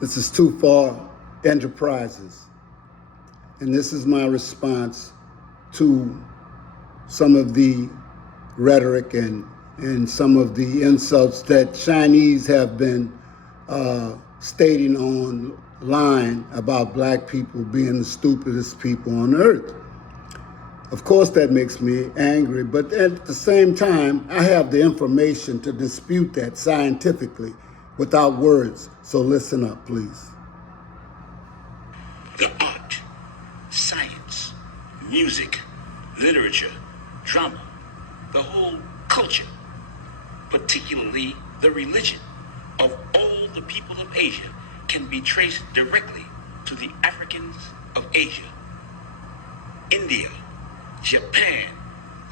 This is Too Far Enterprises. And this is my response to some of the rhetoric and some of the insults that Chinese have been stating online about black people being the stupidest people on earth. Of course, that makes me angry, but at the same time, I have the information to dispute that scientifically without words. So listen up, please. The art, science, music, literature, drama, the whole culture, particularly the religion of all the people of Asia, can be traced directly to the Africans of Asia. India, Japan,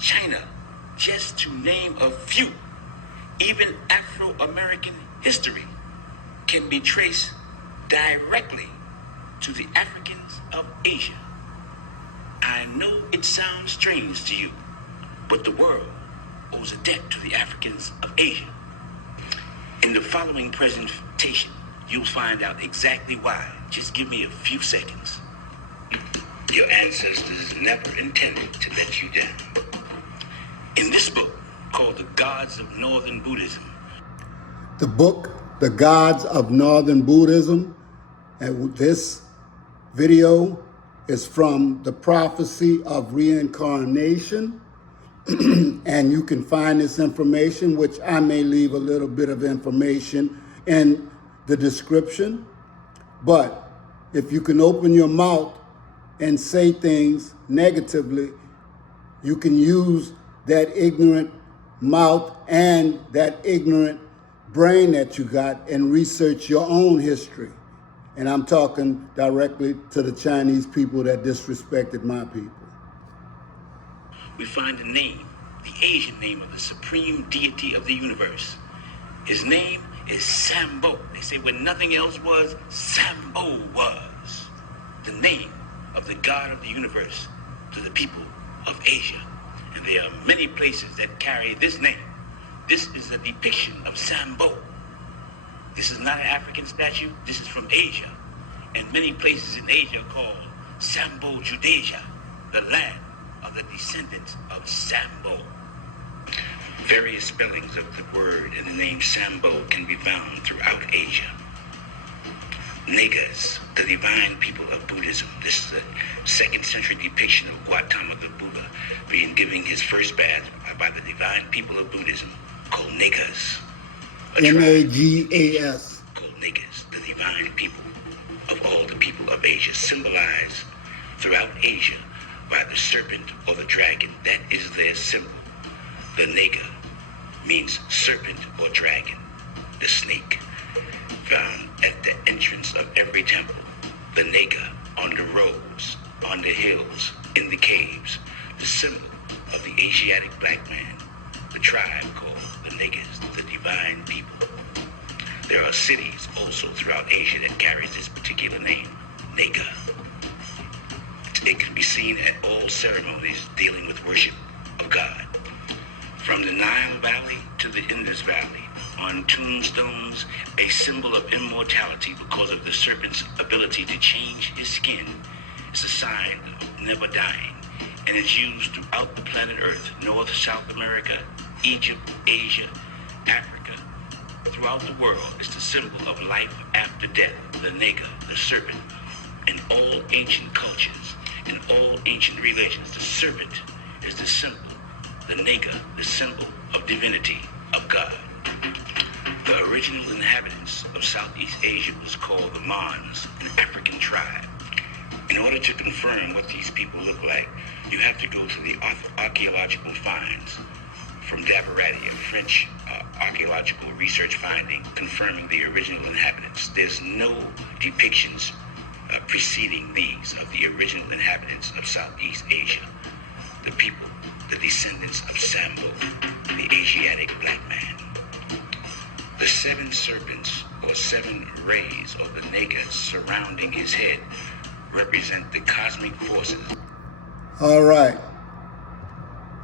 China, just to name a few. Even Afro-American history can be traced directly to the Africans of Asia. I know it sounds strange to you, but the world owes a debt to the Africans of Asia. In the following presentation, you'll find out exactly why. Just give me a few seconds. Your ancestors never intended to let you down. In this book, called The Gods of Northern Buddhism. The book, The Gods of Northern Buddhism, and this video is from the prophecy of reincarnation. And you can find this information, which I may leave a little bit of information in the description. But if you can open your mouth and say things negatively, you can use that ignorant mouth and that ignorant brain that you got and research your own history. And I'm talking directly to the Chinese people that disrespected my people. We find the name, the Asian name of the supreme deity of the universe. His name is Sambo. They say when nothing else was, Sambo was. The name of the God of the universe to the people of Asia. And there are many places that carry this name. This is a depiction of Sambo. This is not an African statue. This is from Asia. And many places in Asia are called Sambo Judasia, the land of the descendants of Sambo. Various spellings of the word and the name Sambo can be found throughout Asia. Negas, the divine people of Buddhism. This is a 2nd century depiction of Gautama the Buddha being given his first bath by the divine people of Buddhism called Negas. N-A-G-A-S. Called Negas, the divine people of all the people of Asia, symbolized throughout Asia by the serpent or the dragon. That is their symbol. The Nega means serpent or dragon, the snake, found at the entrance of every temple. The Nega on the roads, on the hills, in the caves, the symbol of the Asiatic black man, the tribe called the Negas, the divine people. There are cities also throughout Asia that carries this particular name, Nega. It can be seen at all ceremonies dealing with worship of God. From the Nile Valley to the Indus Valley, on tombstones, a symbol of immortality because of the serpent's ability to change his skin. It's a sign of never dying, and is used throughout the planet Earth, North, South America, Egypt, Asia, Africa. Throughout the world, it's the symbol of life after death, the Nega, the serpent. In all ancient cultures, in all ancient religions, the serpent is the symbol, the Nega, the symbol of divinity, of God. The original inhabitants of Southeast Asia was called the Mons, an African tribe. In order to confirm what these people look like, you have to go to the archaeological finds from Dabarati, a French archaeological research finding confirming the original inhabitants. There's no depictions preceding these of the original inhabitants of Southeast Asia, the people, the descendants of Sambo, the Asiatic black man. The 7 serpents, or 7 rays, or the Negas surrounding his head, represent the cosmic forces. All right.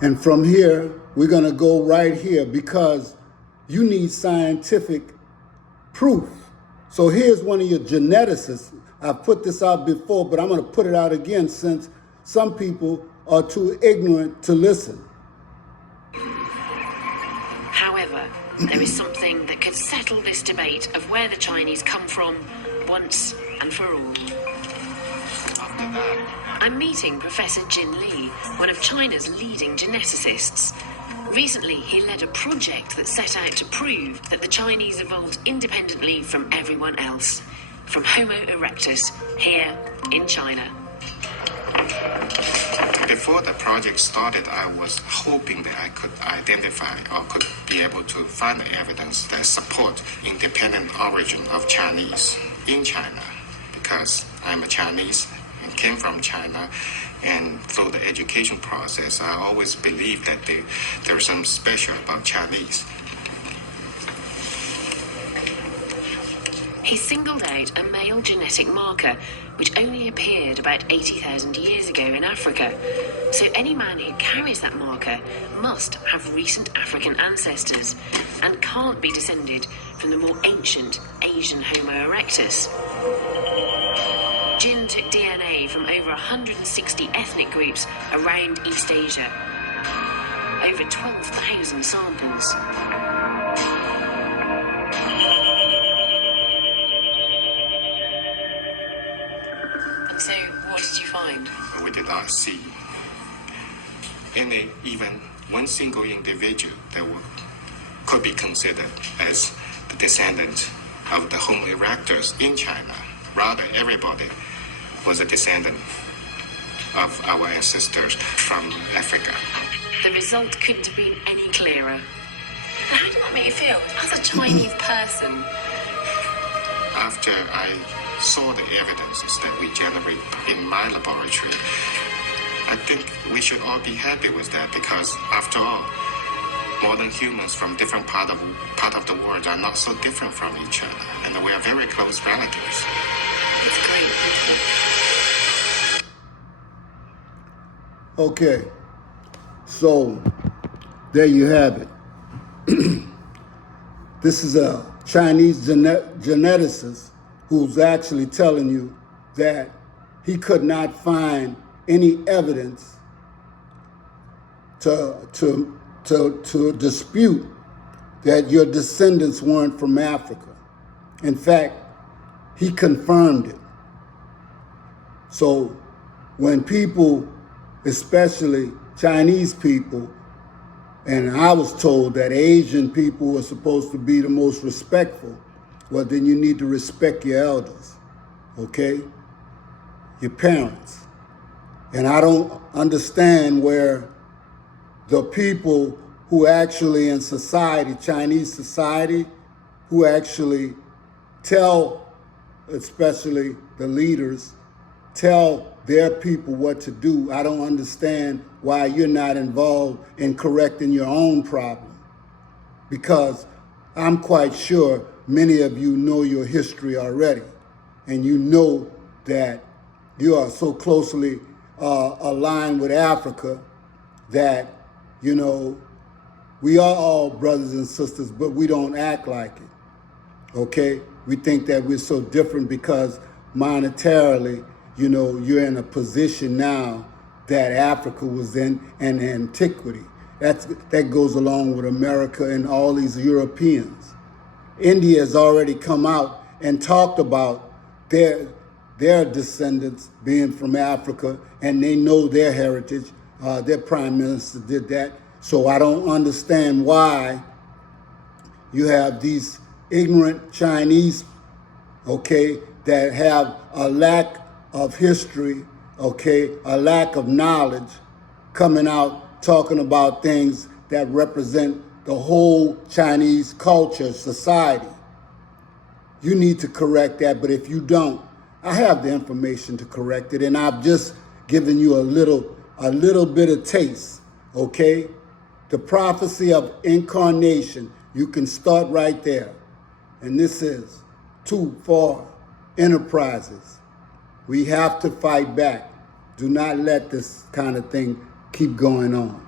And from here, we're going to go right here because you need scientific proof So here's one of your geneticists. I've put this out before, but I'm going to put it out again since some people are too ignorant to listen. However, there is something that could settle this debate of where the Chinese come from once and for all. I'm meeting Professor Jin Li, one of China's leading geneticists. Recently, he led a project that set out to prove that the Chinese evolved independently from everyone else, from Homo erectus, here in China. Before the project started, I was hoping that I could identify or could be able to find the evidence that support independent origin of Chinese in China, because I'm a Chinese and came from China, and through the education process, I always believed that there's something special about Chinese. He singled out a male genetic marker which only appeared about 80,000 years ago in Africa. So any man who carries that marker must have recent African ancestors and can't be descended from the more ancient Asian Homo erectus. Jin took DNA from over 160 ethnic groups around East Asia. Over 12,000 samples. And so, what did you find? We did not see any, even one single individual that could be considered as the descendant of the Homo erectus in China. Rather, everybody was a descendant of our ancestors from Africa. The result couldn't have been any clearer. Now, how did that make you feel as a Chinese person? After I saw the evidences that we generate in my laboratory, I think we should all be happy with that, because after all, modern humans from different part of the world are not so different from each other, and we are very close relatives. It's great. Okay, so there you have it. This is a Chinese geneticist who's actually telling you that he could not find any evidence to dispute that your descendants weren't from Africa. In fact, he confirmed it. So when people, especially Chinese people, and I was told that Asian people were supposed to be the most respectful, well, then you need to respect your elders, okay? Your parents. And I don't understand where the people who actually in society, Chinese society, who actually tell, especially the leaders, tell their people what to do. I don't understand why you're not involved in correcting your own problem. Because I'm quite sure many of you know your history already. And you know that you are so closely aligned with Africa that, you know, we are all brothers and sisters, but we don't act like it, okay? We think that we're so different because monetarily, you know, you're in a position now that Africa was in antiquity. That goes along with America and all these Europeans. India has already come out and talked about their descendants being from Africa, and they know their heritage. Their prime minister did that. So I don't understand why you have these ignorant Chinese, okay, that have a lack of history, okay, a lack of knowledge, coming out talking about things that represent the whole Chinese culture, society. You need to correct that, but if you don't, I have the information to correct it, and I've just given you a little bit of taste, okay? The prophecy of incarnation, you can start right there. And this is Too Far Enterprises. We have to fight back. Do not let this kind of thing keep going on.